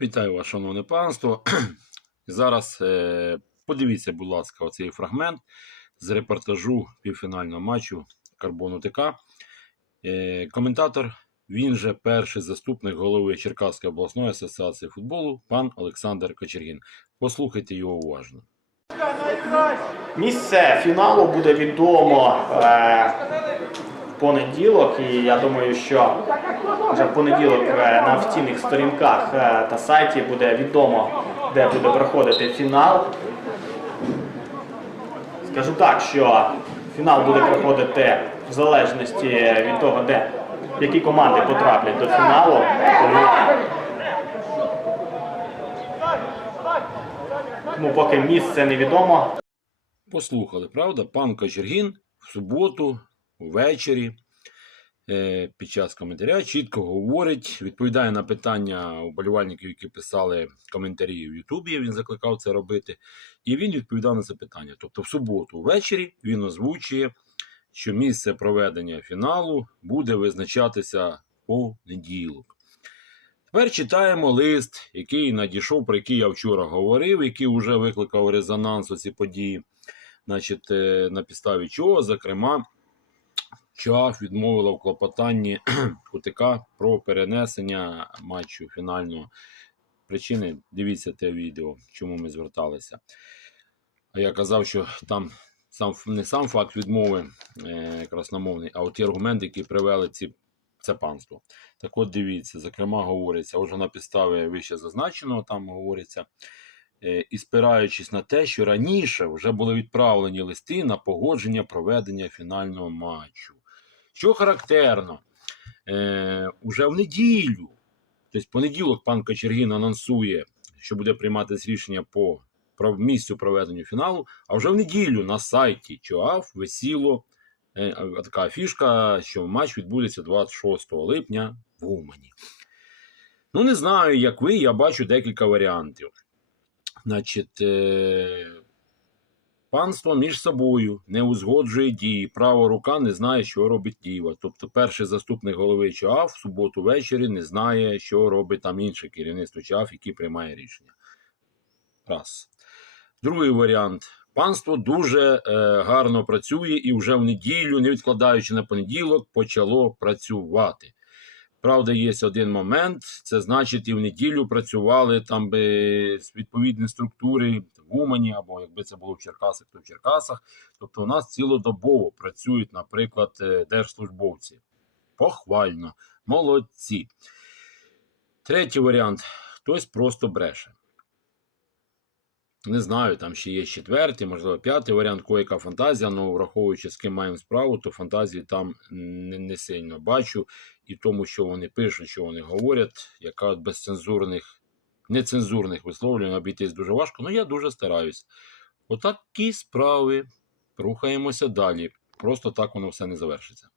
Вітаю вас, шановне панство. Зараз е, подивіться, будь ласка, оцей фрагмент з репортажу півфінального матчу Карбону ТК. Е, коментатор, він же перший заступник голови Черкаської обласної асоціації футболу, пан Олександр Кочергін. Послухайте його уважно. Місце фіналу буде відомо е, понеділок, і я думаю, що вже в понеділок е, на офіційних сторінках е, та сайті буде відомо, де буде проходити фінал. Скажу так, що фінал буде проходити в залежності від того, де які команди потраплять до фіналу. Тому, тому поки місце невідомо. Послухали, правда? Пан Кочергін в суботу, ввечері, е, під час коментаря чітко говорить, відповідає на питання уболівальників, які писали коментарі в Ютубі. Він закликав це робити. І він відповідав на це питання. Тобто, в суботу, ввечері він озвучує, що місце проведення фіналу буде визначатися по неділок. Тепер читаємо лист, який надійшов, про який я вчора говорив, який вже викликав резонанс у ці події. Значить, е, на підставі чого, зокрема, ЧАФ відмовила в клопотанні КУТК про перенесення матчу фінального. Причини дивіться те відео, чому ми зверталися. А я казав, що там сам, не сам факт відмови е, красномовний, а от ті аргументи, які привели ці, це панство. Так от дивіться, зокрема, говориться, вже на підставі вище зазначеного, там говориться, е, і спираючись на те, що раніше вже були відправлені листи на погодження проведення фінального матчу. Що характерно, е, уже в неділю, тобто понеділок пан Кочергін анонсує, що буде прийматися рішення по місцю проведення фіналу, а вже в неділю на сайті ЧОАФ висіло е, така фішка, що матч відбудеться 26 липня в Умані. Ну, не знаю, як ви, я бачу декілька варіантів. Значить, е, панство між собою не узгоджує дії. Права рука не знає, що робить діва. Тобто, перший заступник голови ЧАФ в суботу ввечері не знає, що робить там інше керівництво ЧАФ, яке приймає рішення. Раз. Другий варіант. Панство дуже е, гарно працює і вже в неділю, не відкладаючи на понеділок, почало працювати. Правда, є один момент, це значить, і в неділю працювали там би відповідні структури в Умані, або якби це було в Черкасах, то в Черкасах. Тобто у нас цілодобово працюють, наприклад, е, держслужбовці. Похвально, молодці. Третій варіант: хтось просто бреше. Не знаю, там ще є четвертий, можливо, п'ятий варіант, яка фантазія, але враховуючи, з ким маємо справу, то фантазії там не, не сильно бачу. І тому, що вони пишуть, що вони говорять, яка без цензурних, нецензурних висловлювань обійтись дуже важко, але я дуже стараюсь. Отакі справи. Рухаємося далі. Просто так воно все не завершиться.